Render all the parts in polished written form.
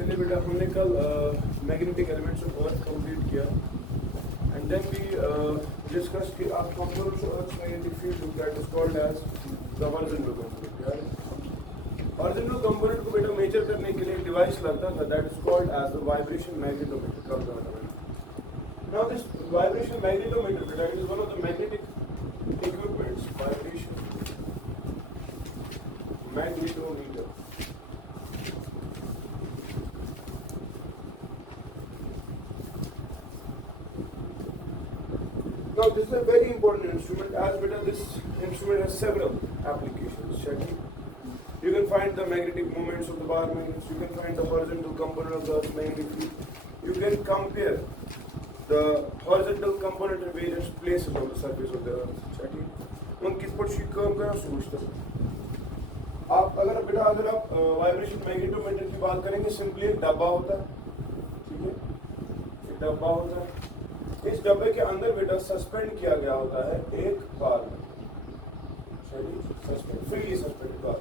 चलिए बेटा, हमने कल magnetic elements of earth complete किया एंड देन वी डिस्कस कि आप components of earth magnetic field that is called as the horizontal component. Horizontal component को बेटा मेजर करने के लिए एक डिवाइस लगता था that is called as the vibration magnetometer. Now this vibration magnetometer बेटा it is one of the magnetic equipments. Vibration magnetometer now this is a very important instrument as beta this instrument has several applications. You can find the magnetic moments of the bar magnets, you can find the horizontal component of the Earth's magnetic field, you can compare the horizontal component in various places on the surface of the Earth. उन किस पर sheet काम करना सोचता आप अगर आप vibration magnetometer की बात करेंगे सिंपली एक डब्बा होता है, ठीक है, एक डब्बा होता है, इस डब्बे के अंदर बेटा सस्पेंड किया गया होता है एक बार में, freely suspended bar.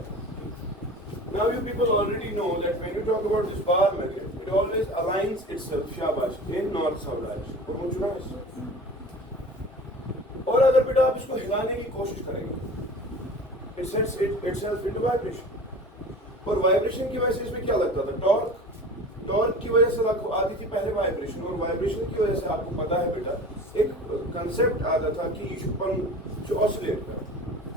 Now you people already know that when you talk about this bar magnet, it always aligns itself शाबाश in north-south direction. और चुना है। और अगर बेटा आप इसको हिलाने की कोशिश करेंगे, it sets itself into vibration. और वाइब्रेशन की वजह से इसमें क्या लगता था? टॉर्क की वजह से आती थी पहले वाइब्रेशन, और वाइब्रेशन की वजह से आपको पता है बेटा एक कंसेप्ट आता था कि जो ऑसिलेट कर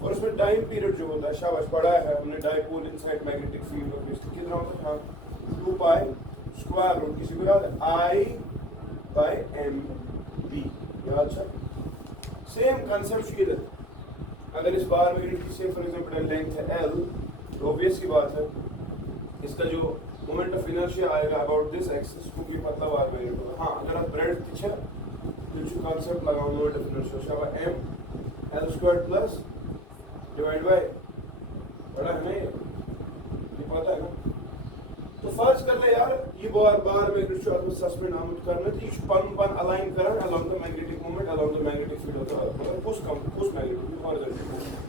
और उसमें टाइम पीरियड जो होता है शाबाश पढ़ा है हमने dipole inside magnetic field of कितना होता है 2 पाई स्क्वायर रूट किसी को याद है I by MB याद है। सेम कंसेप्ट ये रहता अगर इस बार मैग्नेट की सेम फॉर एग्जांपल लेंथ है L तो ऑब्वियस की बात है इसका जो मोमेंट ऑफ इनर्शिया आएगा अबाउट दिस एक्सिस क्योंकि मतलब बार मैग्नेट होगा। हाँ अगर आप ब्रेड पीछे जो कॉन्सेप्ट लगाओ मोमेंट ऑफ इनर्शिया शाबाश M L square plus divide by बड़ा है ना ये पता है ना। तो फर्ज कर ले यार ये बार मैग्नेट जो सस्पेंड हम करना थी पन अलाइन करन along the magnetic moment along the magnetic field of the earth मतलब उस मैग्नेटिक हॉरिजॉन्टल।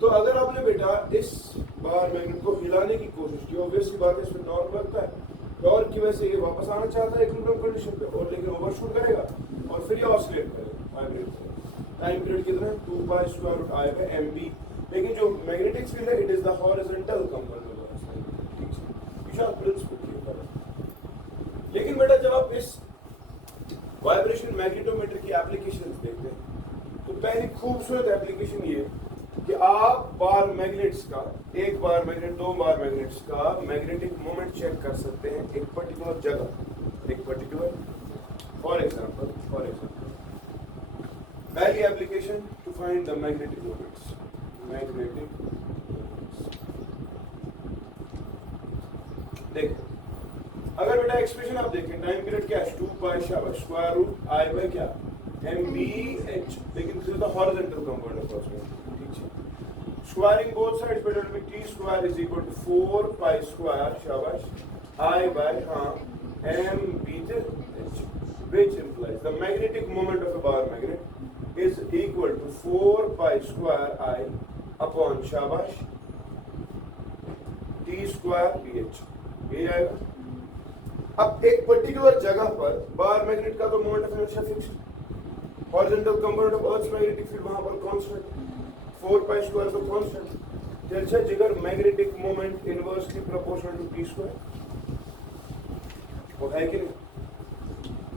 तो अगर आपने बेटा इस बार मैग्नेट को हिलाने की कोशिश की ऑब्वियस सी बात है इसमें टॉर्क लगता है, टॉर्क की वजह से ये वापस आना चाहता है इक्विलिब्रियम कंडीशन पे और लेकिन ओवरशूट करेगा और फिर ये ऑसिलेट करेगा वाइब्रेट करेगा। टाइम पीरियड कितना है 2 pi square root I by MB। लेकिन जो मैग्नेटिक फील्ड है it is the horizontal component of the ठीक है विशाल प्रिंसिपल। लेकिन बेटा जब आप इस वाइब्रेशन मैग्नेटोमीटर की एप्लीकेशंस देखते हैं तो पहली खूबसूरत एप्लीकेशन ये कि आप बार मैग्नेट्स का एक बार मैग्नेट 2 बार मैग्नेट्स का मैग्नेटिक मोमेंट चेक कर सकते हैं एक पर्टिकुलर जगह एक पर्टिकुलर फॉर एग्जांपल पहली application to find the magnetic moments देखिए अगर बेटा एक्सप्रेशन आप देखें टाइम पीरियड क्या है 2 पाई शाबाश स्क्वायर रूट I by क्या MBH लेकिन this is the horizontal component of the squaring both sides better will be t square is equal to 4 pi square shabash I by m beta h which implies the magnetic moment of a bar magnet is equal to 4 pi square I upon shabash t square bh ये आएगा। अब एक particular जगह पर बार magnet का तो moment of inertia fixed horizontal component of earth magnetic field वहां पर कांस्टेंट 4 pi square तो कांस्टेंट जैसे जिगर magnetic moment inversely proportional to t square वो है कि नहीं।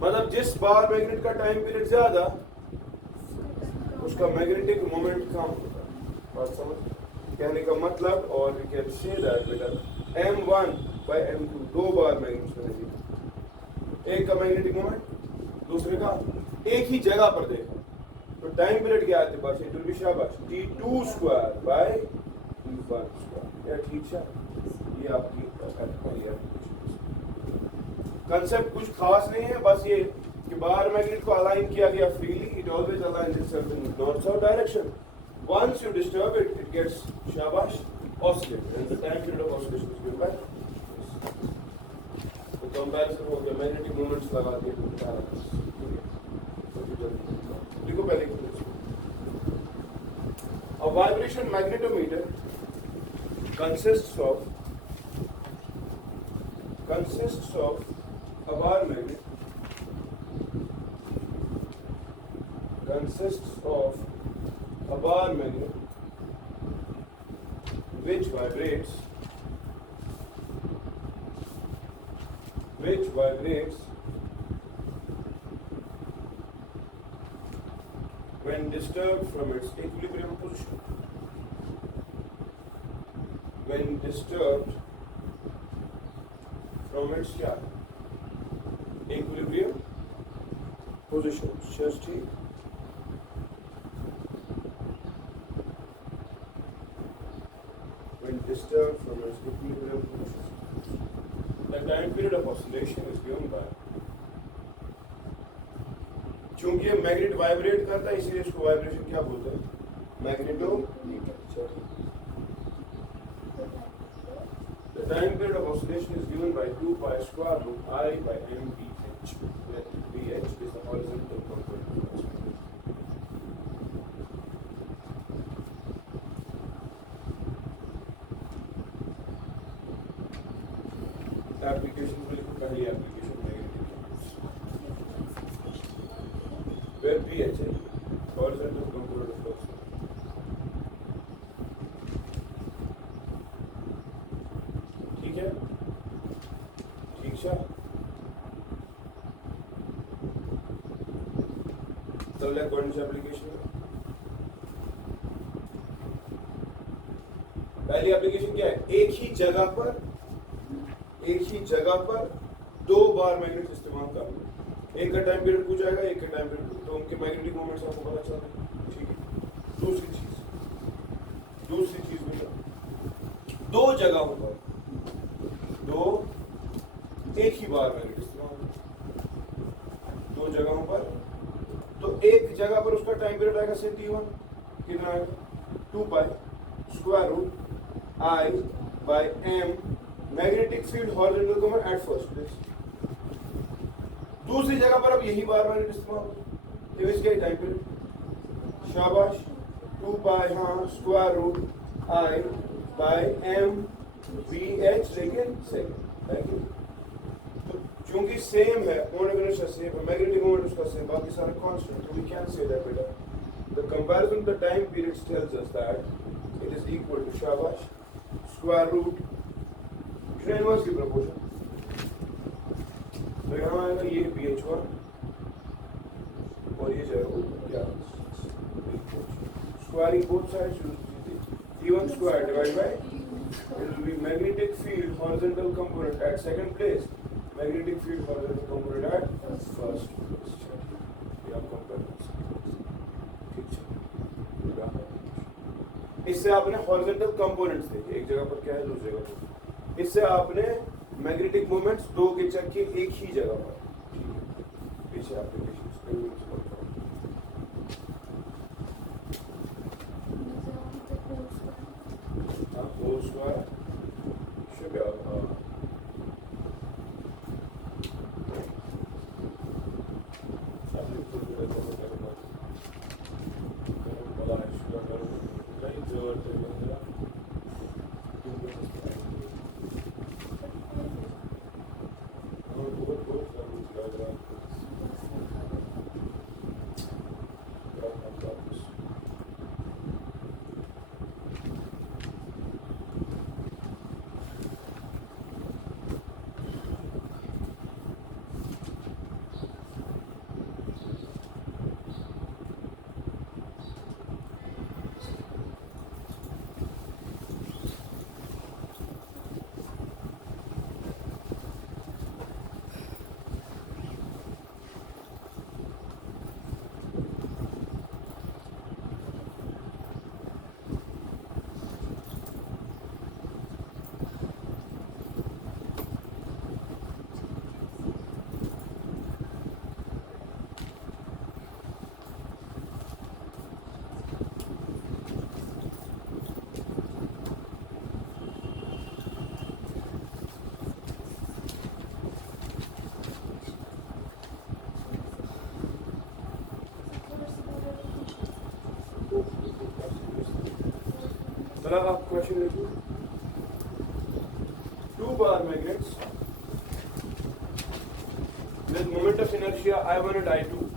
मतलब जिस बार मैग्नेट का टाइम पीरियड ज्यादा उसका मैग्नेटिक मोमेंट कम होता है। बात समझ कहने का मतलब और वी कैन से दैट बेटा m1 by m2 दो बार मैग्नेट बनेगी एक का मैग्नेटिक मोमेंट दूसरे का एक ही जगह पर देखा तो टाइम पीरियड क्या आते पास इट विल बी शाबाश t2 square by t1 square या ठीक है। ये आपकी कांसेप्ट कुछ खास नहीं है बस ये कि बार मैग्नेट को अलाइन किया गया freely it always aligns itself in north south direction once you disturb it it gets शाबाश oscillate and the time period of oscillation is given by तो कंपैरिजन हो गया मैग्नेटिक मोमेंट्स लगा दिए देखो पहले a vibration magnetometer consists of consists of a bar magnet which vibrates when disturbed from its equilibrium position. When disturbed from its equilibrium position. Just ठीक. When disturbed from its equilibrium position. The time period of oscillation is given by. चूंकि magnet vibrate करता है इसीलिए इसको vibration क्या बोलते हैं? Magneto. The time period of oscillation is given by 2 pi square root I by MVH, where VH is the horizontal component of oscillation. Application में लिखो पहली application magnetic fields, where VH है horizontal component of oscillation. कौन सी application है? पहली application क्या है? एक ही जगह पर दो बार मैग्नेट इस्तेमाल करना. एक का टाइम पीरियड पूछा जाएगा, एक का टाइम पीरियड, तो उनके मैग्नेटिक मोमेंट्स आपको पता चल रहा है. ठीक है. दूसरी चीज बेटा, दो जगहों पर एक ही बार मैग्नेट इस्तेमाल, दो जगहों पर. तो एक जगह पर उसका टाइम पीरियड आएगा से T1 कितना आएगा? 2 pi square root I by M magnetic field horizontal component at first place. दूसरी जगह पर अब यही बार मैग्नेट इस्तेमाल, तो इसका टाइम पीरियड शाबाश 2 pi square root I by M VH लेकिन सेकंड है कि क्योंकि सेम है, मोनोगोनस सेम है, मैग्नेटिक मोमेंट उसका सेम, बाकी सारे कांस्टेंट. तो वी कैन से दैट बेटा the comparison the time periods tells us that it is equal to शाबाश स्क्वायर रूट इनवर्स की प्रोपोर्शन. तो यहाँ आएगा ये BH1 और ये जरूर क्या squaring both sides T1 square divided by it will be magnetic field horizontal component at second place, magnetic field horizontal component at first place. ये आप कंपेयर कर सकते हैं. इससे आपने हॉरिजॉन्टल कंपोनेंट्स देखे, एक जगह पर क्या है, दूसरी जगह पर. इससे आपने मैग्नेटिक मोमेंट्स दो के चक्के एक ही जगह पर. पीछे application whole square should be चला आप क्वेश्चन लिखो. 2 bar magnets with moment of inertia I1 and I2.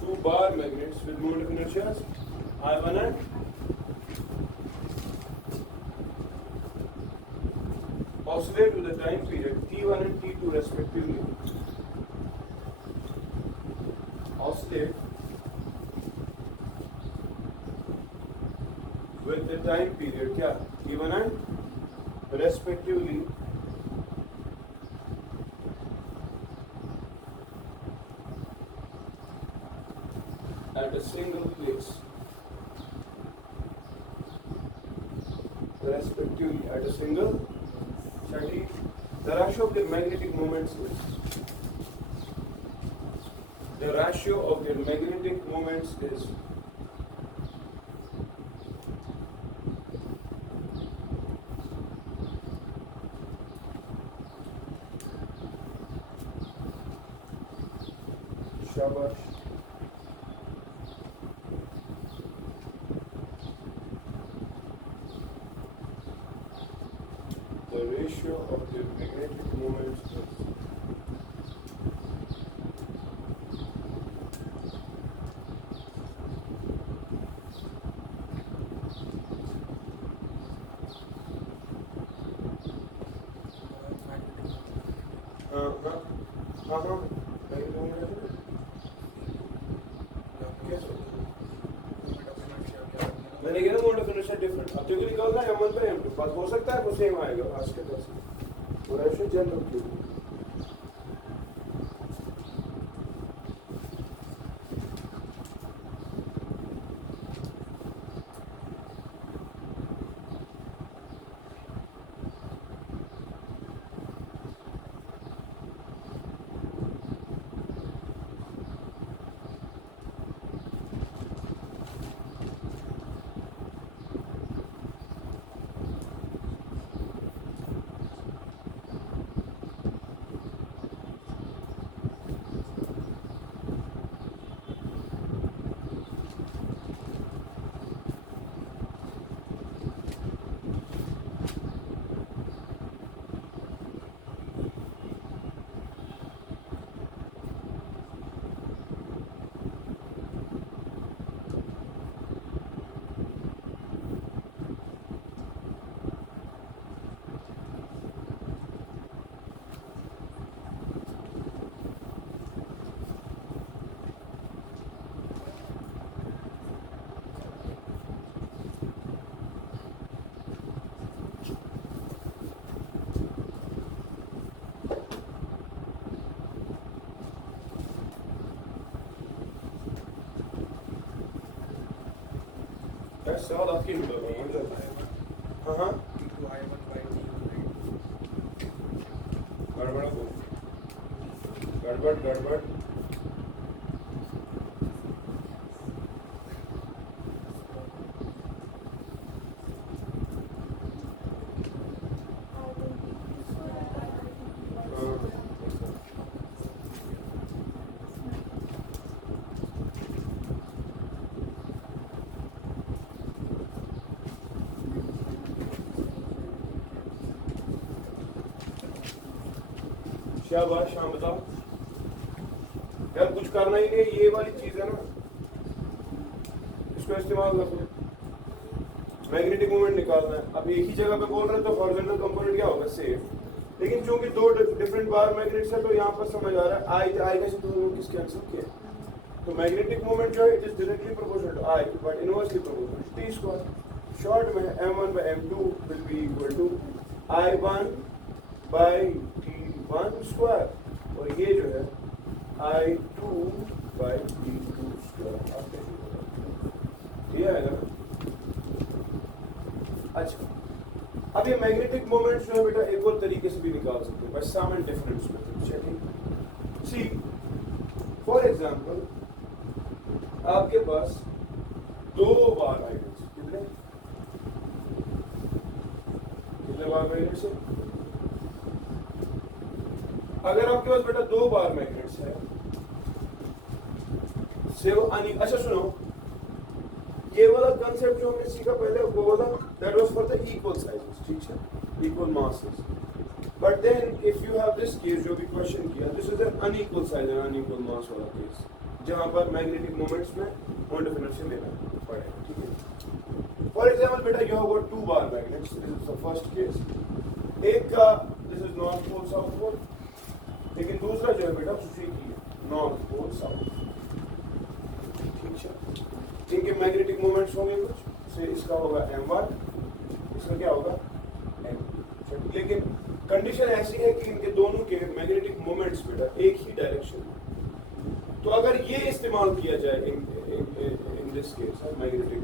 Two bar magnets with moment of inertia I1 and oscillate with the time period T1 and T2 respectively. Oscillate with the time period क्या T1 and respectively at a single place. Respectively at a single study, the ratio of their magnetic moments is शाबाश the ratio of the magnetic moments is मैंने कहा mode of inertia different अब देखो निकालना है m1 पे m2 बस हो सकता है वो सेम आएगा आज के तरह से पूरा रेशियो जनरल क्यों सवाल आपकी ही हाँ हाँ गड़बड़ गड़बड़ गड़बड़ क्या बात शाम बताओ यार कुछ करना ही नहीं ये वाली चीज है ना इसको इस्तेमाल कर लो मैग्नेटिक मोमेंट निकालना है अब एक ही जगह पे बोल रहे हैं तो हॉरिजॉन्टल कंपोनेंट क्या होगा सेम लेकिन चूंकि दो डिफरेंट बार मैग्नेट्स है तो यहाँ पर समझ आ रहा है आई का से तो किस कैंसिल किया तो मैग्नेटिक मोमेंट जो है it is directly proportional to I but inversely proportional T square short में m1 by m2 will be equal to I1 by T1 square और ये जो है I2 by T2 स्क्वायर ये आएगा अच्छा अब ये मैग्नेटिक मोमेंट्स जो है बेटा एक और तरीके से भी निकाल सकते हैं बस सम एंड डिफरेंस में चलिए सी फॉर एग्जांपल आपके पास दो बार मैग्नेट्स कितने बार मैग्नेट्स है अगर आपके पास बेटा दो बार मैग्नेट्स है अच्छा सुनो ये वाला कंसेप्ट जो हमने सीखा पहले वो वाला that was for the equal sizes ठीक है equal masses but then if you have this case जो भी क्वेश्चन किया, this is an unequal size and unequal mass वाला केस, जहां पर मैग्नेटिक मोमेंट्स में मोमेंट ऑफ इनर्शिया लेना पड़ेगा, ठीक है। फॉर एग्जांपल बेटा you have got 2 bar magnets, this is the first case. एक का this is north pole south pole, लेकिन दूसरा जो है बेटा उसी की नॉर्थ पोल साउथ, ठीक है। इनके मैग्नेटिक मोमेंट्स होंगे कुछ से, इसका होगा m1, इसका क्या होगा m2, लेकिन कंडीशन ऐसी है कि इनके दोनों के मैग्नेटिक मोमेंट्स बेटा एक ही डायरेक्शन में। तो अगर ये इस्तेमाल किया जाए in this case magnetic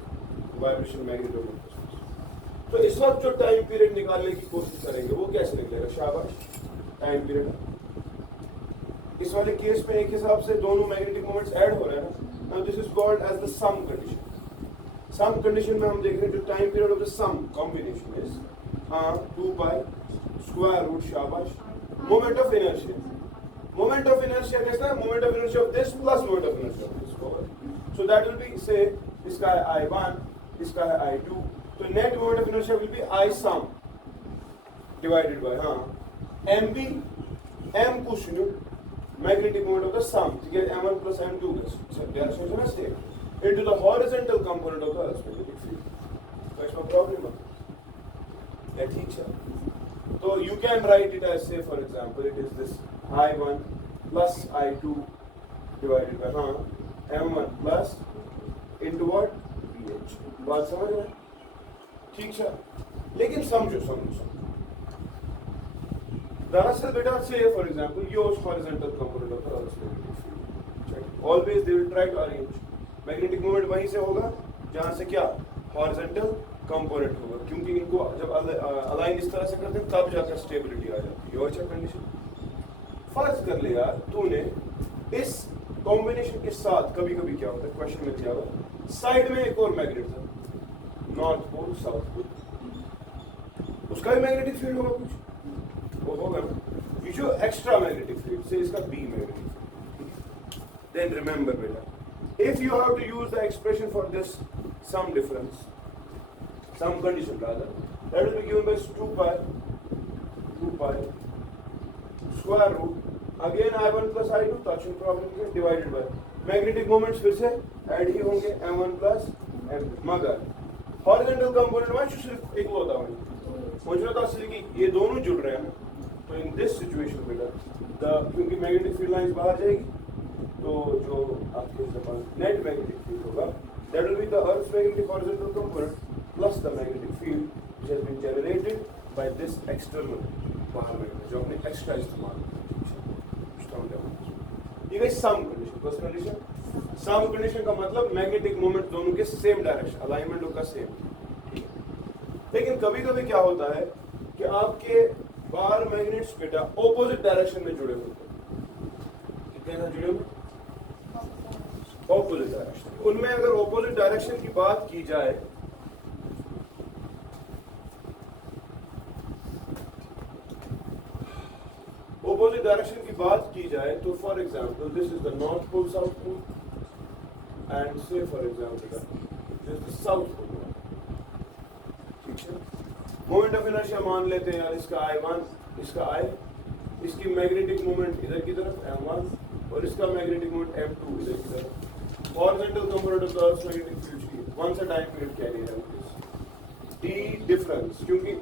vibration magnetomotive, तो इस वक्त जो टाइम पीरियड निकालने की कोशिश करेंगे वो कैसे निकलेगा? शाबाश, टाइम पीरियड इस वाले केस में एक हिसाब से दोनों मैग्नेटिक मोमेंट्स ऐड हो रहे हैं ना। Now this is called as the sum condition. Sum condition में हम देख रहे हैं जो time period of the sum combination is 2 pi square root, शाबाश, moment of inertia. Moment of inertia कैसा है? Moment of inertia of this plus moment of inertia of this, so that will be, say इसका है I1, इसका है I2, तो net moment of inertia will be I some divided by MB, M को शून्य, magnetic moment of the sum, ठीक है, m1 plus m2 direction is same into the horizontal component of the Earth's magnetic field। तो इसमें problem है, ठीक है। तो you can write it as, say for example, it is this I1 plus I2 divided by m1 plus into what? BH। बात समझ में? ठीक है, लेकिन समझो दरअसल बेटा, say for example, use horizontal component of the Earth's magnetic field। Always they will try to arrange magnetic moment वहीं से होगा जहाँ से क्या horizontal component होगा, क्योंकि इनको जब अलाइन इस तरह से करते हैं तब जाकर स्टेबिलिटी आ जाती है। और अच्छा कंडीशन फर्ज कर ले यार, तूने इस कॉम्बिनेशन के साथ कभी कभी क्या होता है, क्वेश्चन में क्या होगा, साइड में एक और मैग्नेट था, नॉर्थ पोल साउथ पोल, उसका भी मैग्नेटिक फील्ड होगा कुछ, वो होगा ना, ये जो एक्स्ट्रा मैग्नेटिक फील्ड से इसका B magnetic field. Then remember बेटा, if you have to use the expression for this sum difference, sum condition rather, that will be given by 2 pi square root, again I1 plus I2, touching problem के divided by magnetic moments फिर से add ही होंगे m1 plus m2, मगर horizontal component में सिर्फ एक वो होता है, मुझे तो असली कि ये दोनों जुड़ रहे हैं। तो इन दिस सिचुएशन बेटा, क्योंकि मैग्नेटिक फील्ड लाइंस बाहर जाएगी, तो जो आपके नेट मैग्नेटिक फील्ड होगा, that will be the earth's magnetic horizontal component plus the magnetic field which has been generated by this external बाहर मैग्नेट जो हमने एक्स्ट्रा इस्तेमाल किया। ये गई sum condition. First condition sum condition का मतलब मैग्नेटिक मोमेंट दोनों के सेम डायरेक्शन, अलाइनमेंट होगा सेम। लेकिन कभी कभी क्या होता है कि आपके बाहर मैग्नेट्स बेटा ऑपोजिट डायरेक्शन में जुड़े होते हैं। कितने साथ जुड़े हुए? Opposite direction. उनमें अगर ऑपोजिट डायरेक्शन की बात की जाए, ऑपोजिट डायरेक्शन की बात की जाए तो for example this is the north pole south pole and say for example this is the south pole. ठीक है, मोमेंट ऑफ इनर्शिया मान लेते हैं यार, इसका I1, इसका I, इसकी मैग्नेटिक मोमेंट इधर की तरफ M1 और इसका मैग्नेटिक मोमेंट M2 इधर की तरफ। Horizontal component of the earth's magnetic field once a time period carrier है डी डिफरेंस, क्योंकि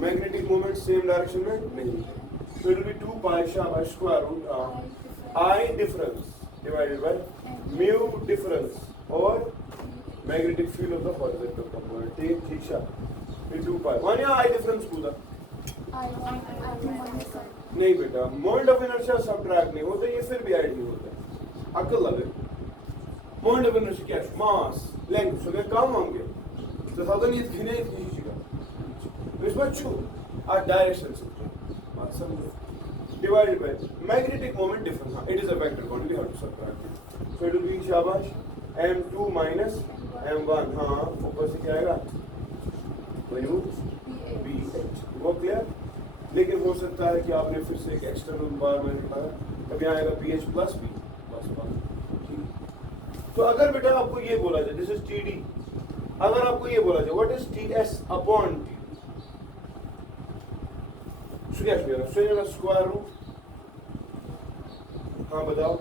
मैग्नेटिक मोमेंट सेम डायरेक्शन में नहीं है। So it will be 2 pi by square root I difference divided by mu difference or magnetic field of the horizontal component। ठीक है, ये 2 pi 1 या I difference कूदा नहीं बेटा, मोमेंट ऑफ इनर्शिया सब्ट्रैक्ट नहीं होता, ये फिर भी ऐड नहीं होता। अकल लगे, मोमेंट ऑफ इनर्शिया क्या है? मास लेंथ सो काम होंगे तो साधन ये गिने तो इसमें छू आ डायरेक्शन से divided by magnetic moment difference। It is a vector quantity, we have to subtract it, so it will be शाबाश m2 minus m1। ऊपर से क्या आएगा? BH। वो क्लियर? लेकिन हो सकता है कि आपने फिर से एक एक्सटर्नल बार में लिखा, तब यहाँ आएगा BH plus B बस। तो अगर बेटा आपको ये बोला जाए दिस इज TD, अगर आपको ये बोला जाए what is TS upon T, क्या किया स्क्वायर रूट। हाँ बताओ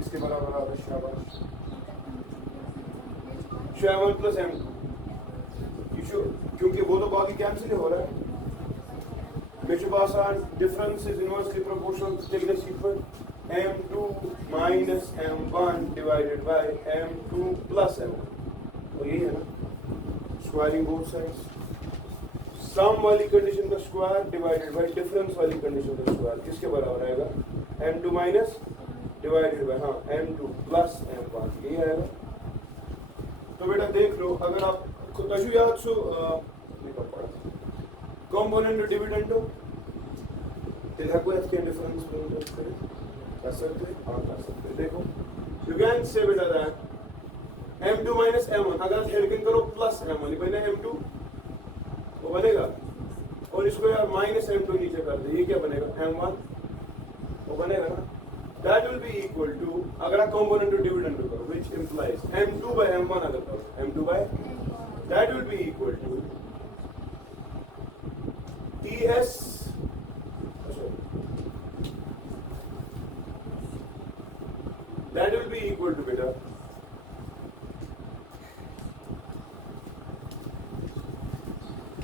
इसके बराबर आ रहा है शाबाश m1 प्लस m2 क्योंकि वो तो बाकी कैंसिल हो रहा है। मेरे पास difference is inversely proportional to take the sequence m2 minus m1 divided by m2 plus m1 और यही है ना स्क्वायरिंग बोथ साइड्स। सम वाली कंडीशन का स्क्वायर डिवाइडेड बाय डिफरेंस वाली कंडीशन का स्क्वायर किसके बराबर आएगा m2 माइनस डिवाइडेड बाय हाँ m2 प्लस m1 यही आएगा। तो बेटा देख लो अगर आप कशु याद सो कंपोनेंट डिविडेंड तेल है कोई इसके डिफरेंस कर सकते हैं हाँ कर सकते हैं। देखो यू कैन से बेटा दैट m2 माइनस m1 अगर हेल्किंग करो प्लस m1 बने m2 वो बनेगा और इसको यार माइनस m2 नीचे कर दे ये क्या बनेगा m1 वो बनेगा ना that will be equal to अगर आप कंपोनेंट डिविडेंड करो which implies m2 by m1 अगर करो m2 by that will be equal to ts that will be equal to beta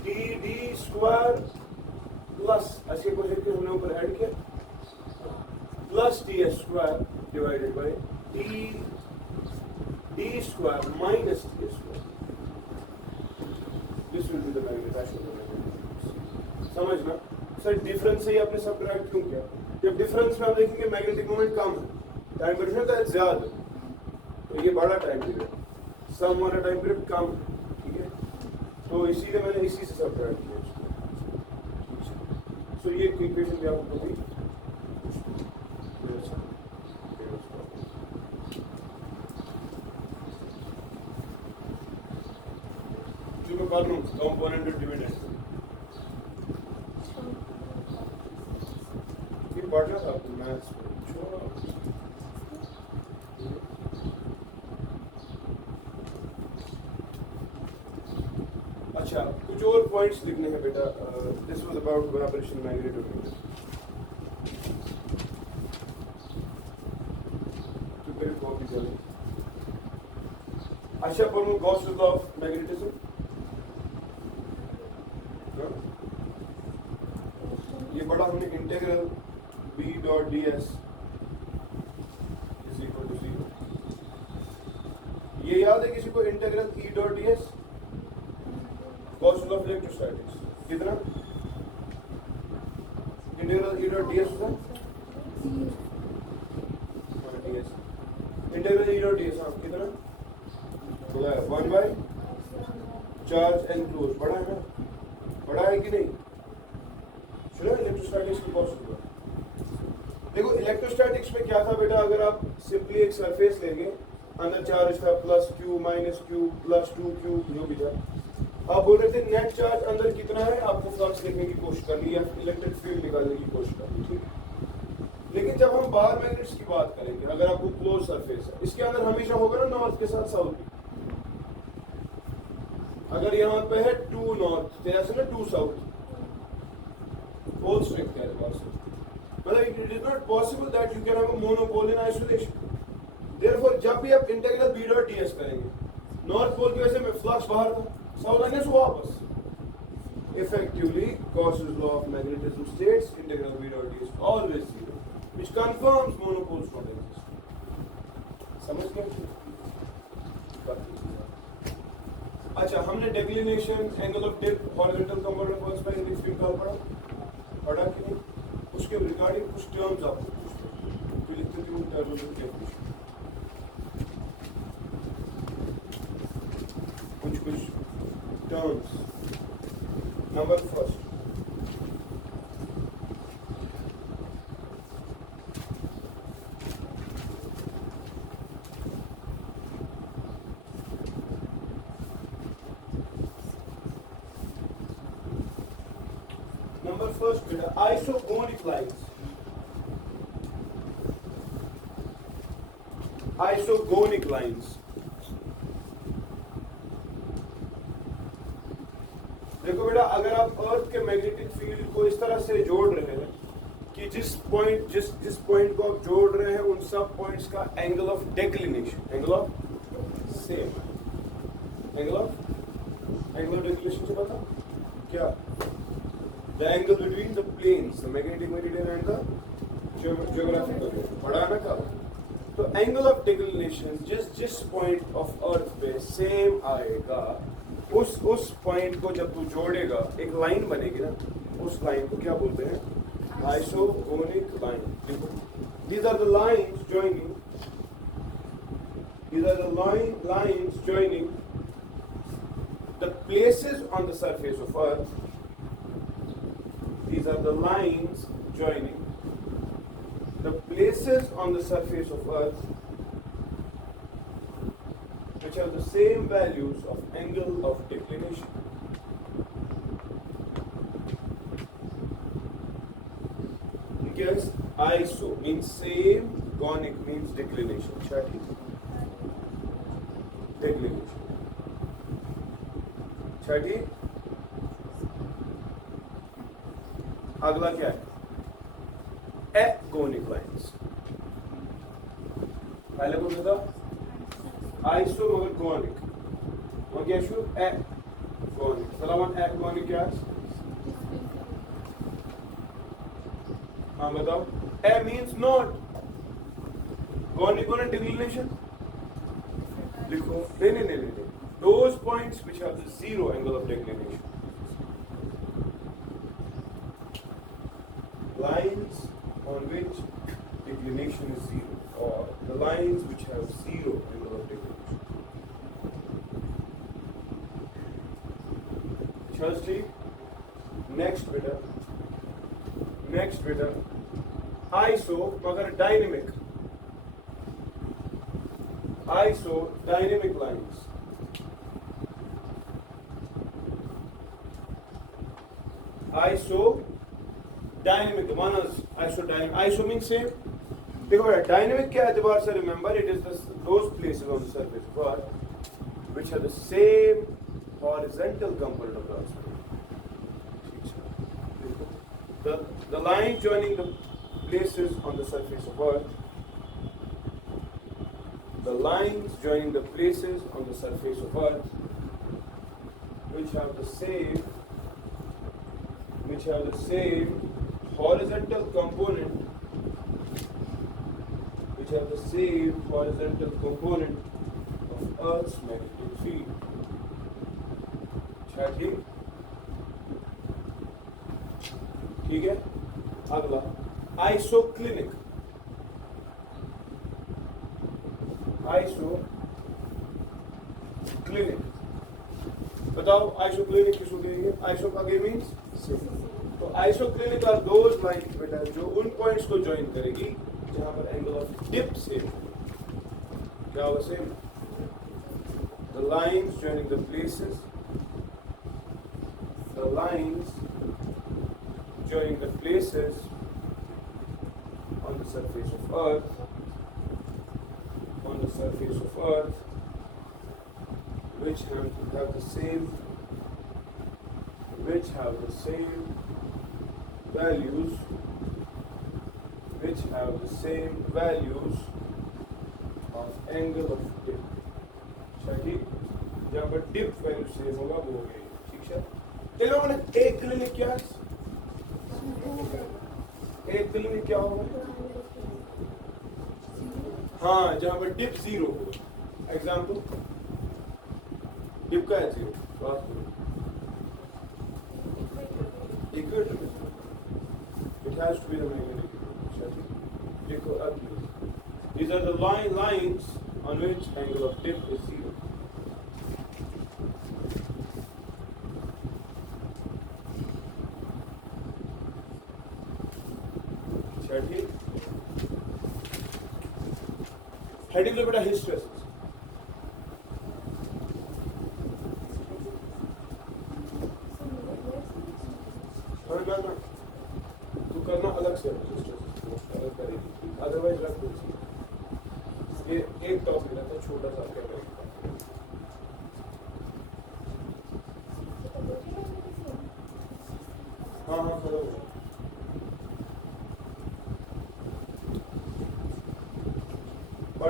td square plus ऐसे को लेकर हमने ऊपर ऐड किया plus ts square divided by d square minus t square. This will be the magnitude of the magnetic. समझना sir difference से ही आपने subtract क्यों किया? जब डिफरेंस में आप देखेंगे मैग्नेटिक मोमेंट कम है टाइम पीरियड होता है ज्यादा तो ये बड़ा टाइम पीरियड सम वाला टाइम पीरियड कम है ठीक है तो इसीलिए मैंने इसी से सबट्रैक्ट किया इसको। सो ये इक्वेशन भी आपको दी component dividend ये पढ़ना था आपको मैथ्स अच्छा कुछ और पॉइंट्स लिखने हैं बेटा this was about vibration magnetometer तो फिर कॉपी करें। अच्छा पढ़ो गॉस लॉ ऑफ मैग्नेटिज्म ये बड़ा हमने integral b dot ds is equal to 0 ये याद है किसी को integral e dot ds Gauss law of electrostatics कितना इंटीग्रल e डॉट ds होता है इंटीग्रल e डॉट ds हाँ कितना बोला 1 बाय चार्ज एनक्लोज बड़ा है ना बड़ा है कि नहीं सुनो इलेक्ट्रोस्टैटिक्स की पॉसिबल देखो इलेक्ट्रोस्टैटिक्स में क्या था बेटा अगर आप सिंपली एक सरफेस लेंगे अंदर चार्ज था plus Q minus Q plus 2q जो भी था आप बोल रहे थे नेट चार्ज अंदर कितना है आपको फ्लक्स देखने की कोशिश करनी या इलेक्ट्रिक फील्ड निकालने की कोशिश करनी ठीक लेकिन जब हम बाहर मैग्नेट्स की बात करेंगे अगर आपको क्लोज सरफेस है इसके अंदर हमेशा होगा ना नॉर्थ के साथ साउथ अगर यहाँ पे है 2 नॉर्थ जैसे ना 2 साउथ both strict है मतलब it is not possible that you can have a monopole in isolation therefore जब भी आप इंटीग्रल b dot ds करेंगे नॉर्थ पोल की वजह से मैं फ्लक्स बाहर था साउथ आने से वापस effectively Gauss's law of magnetism states integral b dot ds always 0 which confirms monopoles not exist समझ गए अच्छा हमने declination angle of tip horizontal component of spine निकाल पढ़ा कि नहीं उसके रिगार्डिंग कुछ टर्म्स आपको पूछते हैं लिखते थे उन टर्म्स को क्या कुछ terms number first First, isogonic lines. Isogonic lines. देखो बेटा, अगर आप अर्थ के मैग्नेटिक फील्ड को इस तरह से जोड़ रहे हैं कि जिस पॉइंट को आप जोड़ रहे हैं उन सब पॉइंट्स का angle of declination, angle of declination से पता क्या? The angle between the planes, the magnetic meridian and the geographical, पढ़ा ना कब? तो एंगल ऑफ डिक्लिनेशन जिस पॉइंट ऑफ अर्थ पे सेम आएगा, उस पॉइंट को जब तू जोड़ेगा एक लाइन बनेगी ना, उस लाइन को क्या बोलते हैं? Isogonic line. These are the lines joining. These are the lines joining the places on the surface of Earth. These are the lines joining the places on the surface of Earth which have the same values of angle of declination. Yes, iso means same, gonic means declination. Chati. Declination. Chati. अगला क्या है? Agonic lines. पहले कौन सा था? Iso मगर gonic. और क्या शुरू? Agonic. सलामान agonic क्या है? हाँ बताओ. A means not. Gonic और declination. लिखो. नहीं. Those points which have the zero angle of declination. Lines on which declination is zero, or the lines which have zero angle of declination. Chasti. Next beta. Iso मगर dynamic. Iso dynamic lines. Iso dynamic. One is isodynamic. Iso means same. देखो बेटा, dynamic के एतबार से remember it is those places on the surface of Earth which have the same horizontal component of the Earth. The line joining the places on the surface of Earth, the lines joining the places on the surface of Earth, which have the same horizontal component, of Earth's magnetic field. ठीक है. अगला isoclinic. बताओ isoclinic किसको कहेंगे? Iso का means तो isoclinic are those lines बेटा जो उन पॉइंट्स को ज्वाइन करेगी जहां पर एंगल ऑफ डिप सेम. क्या होगा same? The lines joining the places on the surface of Earth, which have the same values of angle of dip. ठीक. जहाँ पर dip वैल्यू सेम होगा वो हो गई. ठीक है. चलो मैंने एक क्लिनिक क्या होगा? हाँ, जहाँ पर डिप जीरो हो. एग्जाम्पल डिप का है जीरो. बात करो इक्वेटर में. It has to be the magnetic field. देखो अब these are the lines on which angle of dip is zero. Heading लो बेटा हिस्ट्रेसिस. ना तू करना अलग से हिस्ट्रेसिस अलग करेगी, अदरवाइज रख दो. ये एक टॉपिक रहता छोटा सा क्या करेगा.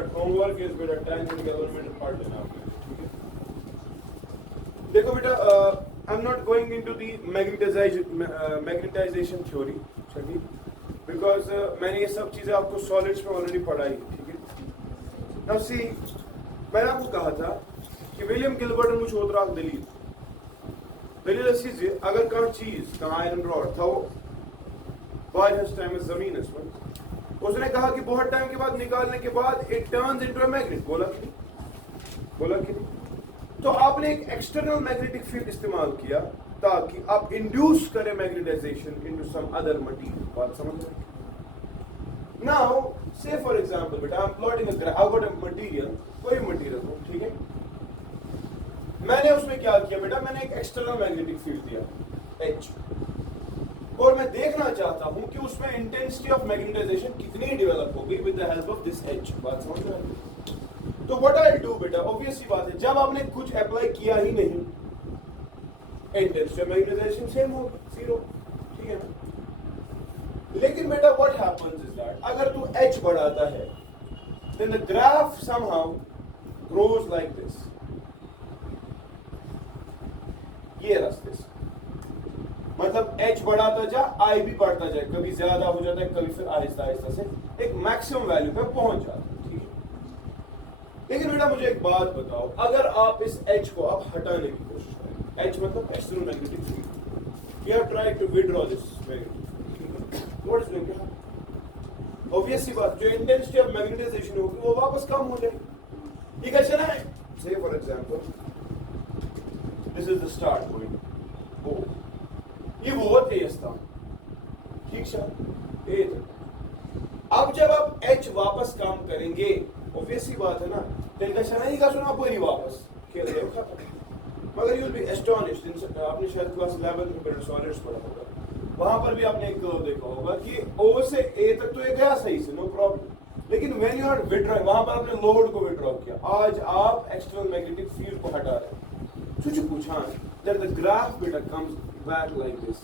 बट होमवर्क इज बेटा 10 मिनट 11 मिनट पढ़ लेना आपने, ठीक है? देखो बेटा, I am not going into the magnetization theory, चलिए, बिकॉज मैंने ये सब चीजें आपको सॉलिड्स में ऑलरेडी पढ़ाई, ठीक है? नाउ सी, मैंने आपको कहा था कि विलियम गिलबर्ट मुझे होता दलील लीजिए, अगर कहाँ चीज, कहाँ आयरन रॉड था, वो बाय हिज टाइम इज जमीन इस पर, उसने कहा कि बहुत टाइम के बाद निकालने के बाद it turns into a magnet, बोला कि नहीं? बोला कि नहीं? तो आपने एक एक्सटर्नल मैग्नेटिक फील्ड इस्तेमाल किया ताकि आप इंड्यूस करें magnetization into some other material, बात समझ रहे हैं? नाउ से फॉर एग्जांपल बेटा, I am plotting a graph, I got a material, कोई मटेरियल हो, ठीक है? मैंने उसमें क्या किया बेटा, मैंने एक एक्सटर्नल मैग्नेटिक फील्ड दिया H, और मैं देखना चाहता हूं कि उसमें इंटेंसिटी ऑफ मैग्नेटाइजेशन कितनी डेवलप होगी with the help of this H, बात समझ रहे हैं? तो व्हाट आई डू बेटा, ऑब्वियस सी बात है, जब आपने कुछ अप्लाई किया ही नहीं, इंटेंसिटी ऑफ मैग्नेटाइजेशन सेम होगी, जीरो, ठीक है ना? लेकिन बेटा व्हाट हैपेंस इज दैट अगर तू H बढ़ाता है, then the graph somehow grows like this, ये रास्ते से, मतलब H बढ़ाता जा, I भी बढ़ता जाए, कभी ज्यादा हो जाता है, कभी फिर आहिस्ता आहिस्ता से एक मैक्सिमम वैल्यू पे पहुंच जाता है, ठीक है? लेकिन बेटा मुझे एक बात बताओ, अगर आप इस H को आप हटाने की कोशिश करें, H मतलब external magnetic field, you have tried to withdraw this magnetic field, what is going to happen? Obvious सी बात, जो इंटेंसिटी ऑफ मैग्नेटाइजेशन होगी वो वापस कम हो जाएगी, ये कैसे ना है? Say for example this is the start point, ओ ये वो थे स्थान, ठीक है? अब जब आप H वापस काम करेंगे, ऑब्वियस सी बात है ना, तेल नहीं का सुना पूरी वापस खेल रहे हो खत्म, मगर यू विल बी एस्टोनिश्ड, आपने शायद क्लास 11 में सॉलिड्स पढ़ा होगा, वहां पर भी आपने एक कर्व देखा होगा कि O से A तक तो ये गया सही से, नो प्रॉब्लम, लेकिन व्हेन यू आर विथड्रॉइंग, वहां पर आपने लोड को विथड्रॉ किया, आज आप एक्सटर्नल मैग्नेटिक फील्ड को हटा रहे हैं, सोचो पूछा दैट द ग्राफ बेटा कम्स बैक लाइक दिस,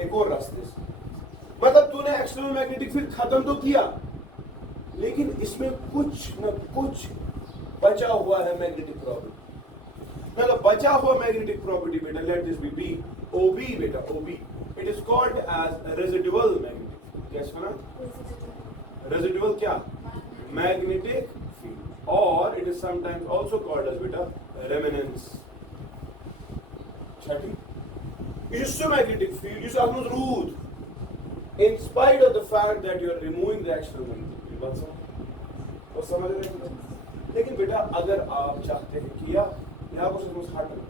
एक और रास्ते से, मतलब तूने एक्सटर्नल मैग्नेटिक फील्ड खत्म तो किया, लेकिन इसमें कुछ न कुछ बचा हुआ है मैग्नेटिक प्रॉपर्टी, मतलब बचा हुआ मैग्नेटिक प्रॉपर्टी बेटा, let this be B OB बेटा, OB, it is called as residual magnetic, क्या सुना? रेजिडुअल क्या? मैग्नेटिक फील्ड, और it is sometimes also called as बेटा रेमिनेंस, छठी, यह magnetic field is almost root in spite of the fact that you are removing the external magnetic field, बात समझ रहे हैं? लेकिन बेटा अगर आप चाहते हैं कि यहाँ को सिर्फ हटाना,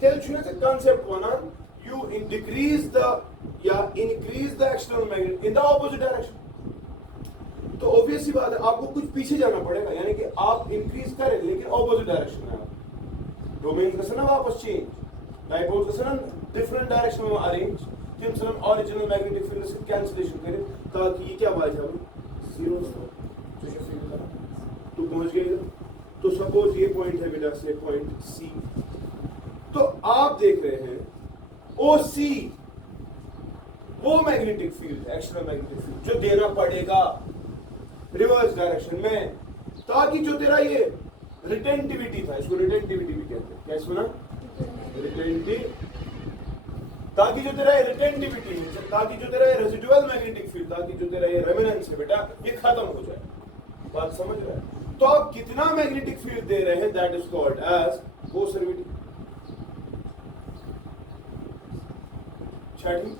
tell you the concept one, you decrease the increase the external magnet in the opposite direction, तो ऑब्वियस सी बात है आपको कुछ पीछे जाना पड़ेगा, यानी कि आप इंक्रीज करें लेकिन ऑपोजिट डायरेक्शन में, डोमेन का ना वापस चेंज, डाइपोल्स का ना डिफरेंट डायरेक्शन में अरेंज, हम सर ओरिजिनल मैग्नेटिक फील्ड से कैंसिलेशन करें ताकि ये क्या बात है जीरो फील्ड का तो पहुंच गए। तो सपोज ये पॉइंट है बेटा से पॉइंट सी, तो आप देख रहे हैं ओ सी वो magnetic field external magnetic field जो देना पड़ेगा रिवर्स डायरेक्शन में, ताकि जो तेरा ये रिटेंटिविटी था, इसको रिटेंटिविटी भी कहते हैं, क्या सुना? रिटेंटिव, ताकि जो तेरा ये रिटेंटिविटी है, ताकि जो तेरा ये रेजिडुअल मैग्नेटिक फील्ड, ताकि जो तेरा ये रेमिनेंस है बेटा ये खत्म हो जाए, बात समझ रहे हैं? तो आप कितना मैग्नेटिक फील्ड दे रहे हैं, दैट इज कॉल्ड एज कोसर्विटी। छठी,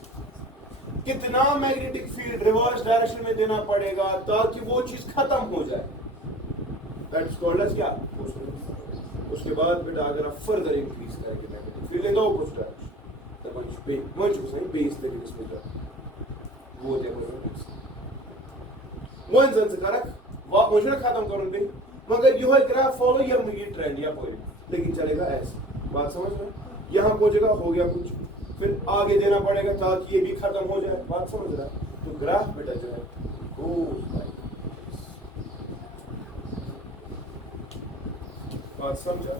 कितना मैग्नेटिक फील्ड रिवर्स डायरेक्शन में देना पड़ेगा ताकि वो चीज खत्म हो जाए, दैट इज कॉल्ड एज क्या? कोसर्विटी। उसके बाद बेटा अगर आप फर्दर इंक्रीज करेंगे magnetic field in the opposite direction, तब वंच उसने बेस तक इसमें जो वो देखो वन जन से करक वो मुझे खत्म करूं दे, मगर यह ग्राफ फॉलो या ये ट्रेंड या कोई, लेकिन चलेगा ऐसे, बात समझ में? यहां पहुंचेगा हो गया कुछ, फिर आगे देना पड़ेगा ताकि ये भी खत्म हो जाए, बात समझ रहा है? तो ग्राफ बेटा जो है बात समझा?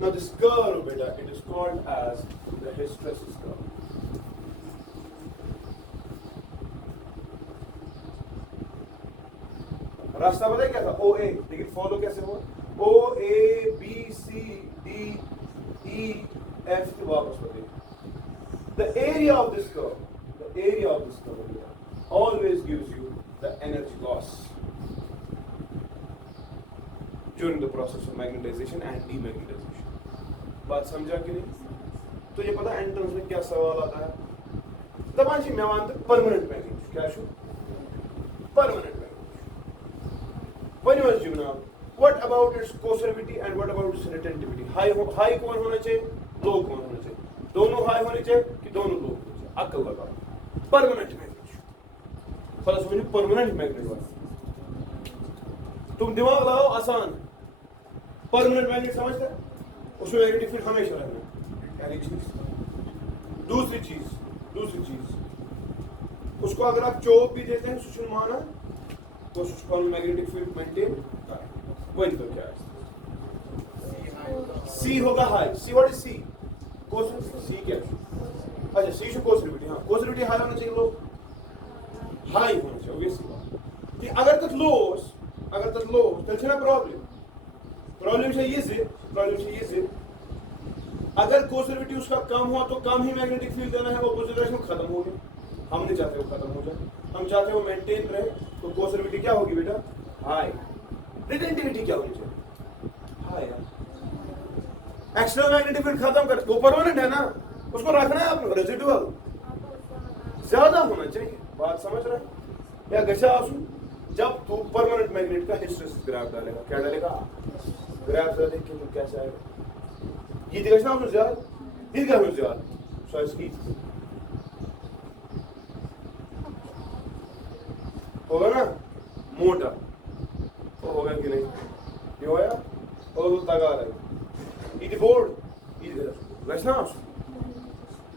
Now this curve beta, it is called as the hysteresis curve. रास्ता पता है क्या था? OA, लेकिन फॉलो कैसे हुआ? OABCDE F वापस बढ़े. The area of this curve always gives you the energy loss during the process of magnetization and demagnetization. बात समझा कि नहीं? तो ये पता एंट्रेंस में क्या सवाल आता है? दबान जी मैं मानता परमानेंट मैग्नेट. क्या show? Permanent magnet. When you ask जनाब, what about its coercivity and what about its retentivity? High कौन होना चाहिए? लो कौन होना चाहिए? दोनों हाई होने चाहिए कि दोनों लो होने चाहिए? अक्ल लगाओ. Permanent magnet. फर्स्ट में परमानेंट मैग्नेट वाला. तुम दिमाग लगाओ आसान. परमानेंट मैग्नेट समझते हैं? उसमें मैग्नेटिक फील्ड हमेशा रहना. पहली चीज. दूसरी चीज उसको अगर आप चौक भी देते हैं सुषुम्ना तो उसको मैग्नेटिक फील्ड मेंटेन करें. वही तो क्या है? सी होगा high. C what is C? C क्या? अच्छा सी शो कोर्सिविटी. हाँ कोर्सिविटी हाई होना चाहिए. लो हाई होना चाहिए. ऑब्वियसली बात कि अगर तक लो तो ना प्रॉब्लम चाहिए अगर कोर्सिविटी उसका कम हुआ तो कम ही मैग्नेटिक फील्ड देना है. वो अपोजिट डायरेक्शन में खत्म हो गया. हम नहीं चाहते वो खत्म हो जाए. हम चाहते हैं वो मेंटेन रहे. तो कोर्सिविटी क्या होगी बेटा? हाई. रिटेंटिविटी क्या होनी चाहिए? हाई. एक्सटर्नल मैग्नेटिक फील्ड खत्म कर. वो परमानेंट है ना, उसको रखना है आपको. रेजिडुअल ज्यादा होना चाहिए. बात समझ रहे हैं या? गशा आंसू जब तू परमानेंट मैग्नेट का हिस्टेरेसिस ग्राफ डालेगा. क्या डालेगा? ग्राफ देख के तो कैसे आएगा? ये देखना आपको ज्यादा इसकी होगा ना मोटा. तो होगा कि नहीं? ये होया और वो तगा रहा है. ये बोर्ड वैसा.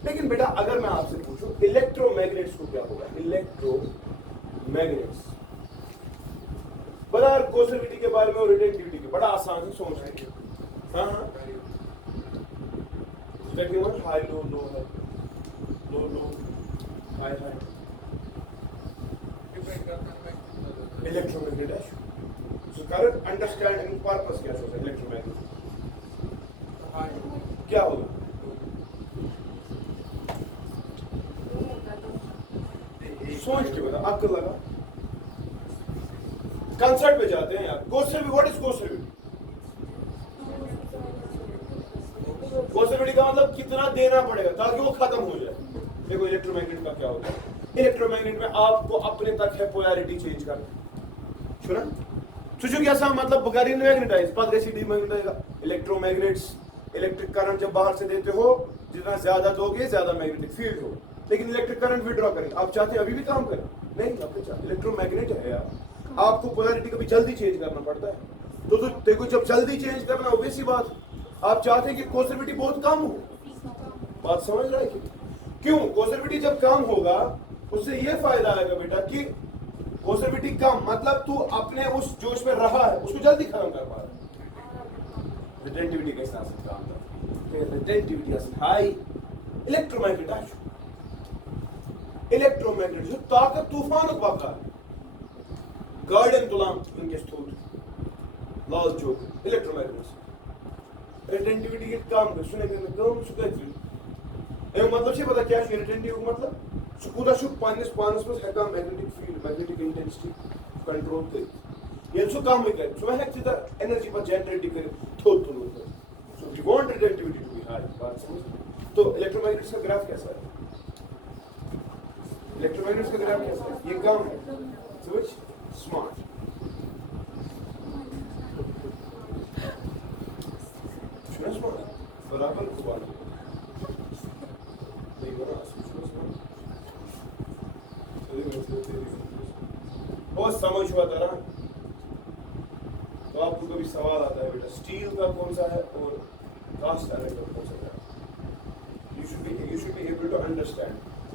लेकिन बेटा अगर मैं आपसे पूछूं इलेक्ट्रोमैग्नेट्स को क्या होगा? इलेक्ट्रोमैग्नेट्स बड़ा कोर्सिविटी के बारे में और रिटेंटिविटी के बड़ा आसान से सोच रहे हैं. हाँ हाई लो है, लो हाई. इलेक्ट्रोमैग्नेट है. So current understanding purpose क्या होता है इलेक्ट्रोमैग्नेट? क्या होगा? सोच के बता. अक्ल लगा. कंसर्ट पे जाते हैं यार. कोर्सिविटी व्हाट इज कोर्सिविटी? कोर्सिविटी का मतलब कितना देना पड़ेगा ताकि वो खत्म हो जाए. देखो इलेक्ट्रोमैग्नेट का क्या होता है? इलेक्ट्रोमैग्नेट में आपको अपने तक है पोलैरिटी चेंज करना. सुना? सुजुकी ऐसा मतलब बुगारी मैग्नेटाइज पद कैसी डीमैग्नेटाइज. इलेक्ट्रोमैग्नेट्स इलेक्ट्रिक करंट जब बाहर से देते हो जितना ज्यादा दोगे ज्यादा मैग्नेटिक फील्ड हो. लेकिन इलेक्ट्रिक करंट विड्रॉ करें. आप चाहते अभी भी काम करें? नहीं. आपको चाहते इलेक्ट्रोमैग्नेट है यार. आपको पोलैरिटी कभी जल्दी चेंज करना पड़ता है. तो देखो जब जल्दी चेंज करना ऑब्वियस सी बात आप चाहते हैं कि कोर्सिविटी बहुत कम हो. बात समझ रहे हैं? क्यों? कोर्सिविटी जब कम होगा उससे ये फायदा आएगा बेटा कि कोर्सिविटी कम मतलब तू अपने उस जोश में रहा है उसको जल्दी खत्म कर पा रहा है. रिटेंटिविटी के हिसाब से काम करता है. Retentivity high. इलेक्ट्रोमैग्नेट जो ताकत तूफान वाका गार्डन तुलाम उनके स्थूल लाल चौक इलेक्ट्रोमैग्नेट रिटेंटिविटी के काम कर सुने के कम सुके मतलब छे पता क्या रिटेंटिव मतलब सुकूदा सु पानिस में हेका magnetic field magnetic intensity control कर ये सु काम में कर सो है कि एनर्जी पर जनरेट कर थोड़ so we want retentivity to be high. बात समझ? तो इलेक्ट्रोमैग्नेट्स का ग्राफ कैसा है? इलेक्ट्रोमैग्नेट्स का ग्राफ कैसा है? ये कम है. समझ? स्मार्ट. बराबर खुबान बहुत समझ हुआ था ना. तो आपको कभी सवाल आता है बेटा स्टील का कौन सा है और कास्ट आयरन का कौन सा है? You should be able to understand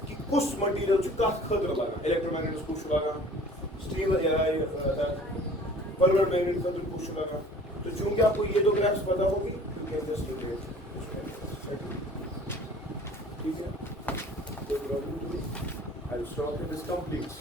कि कुछ मटेरियल जो कास्ट खतर लगा इलेक्ट्रोमैग्नेट्स कुछ लगा स्टील या परमानेंट मैग्नेट खतर कुछ लगा. तो चूंकि आपको ये दो ग्राफ्स पता होगी यू कैन जस्ट रिलेट. ठीक है? कोई प्रॉब्लम तो नहीं. I will stop it. This completes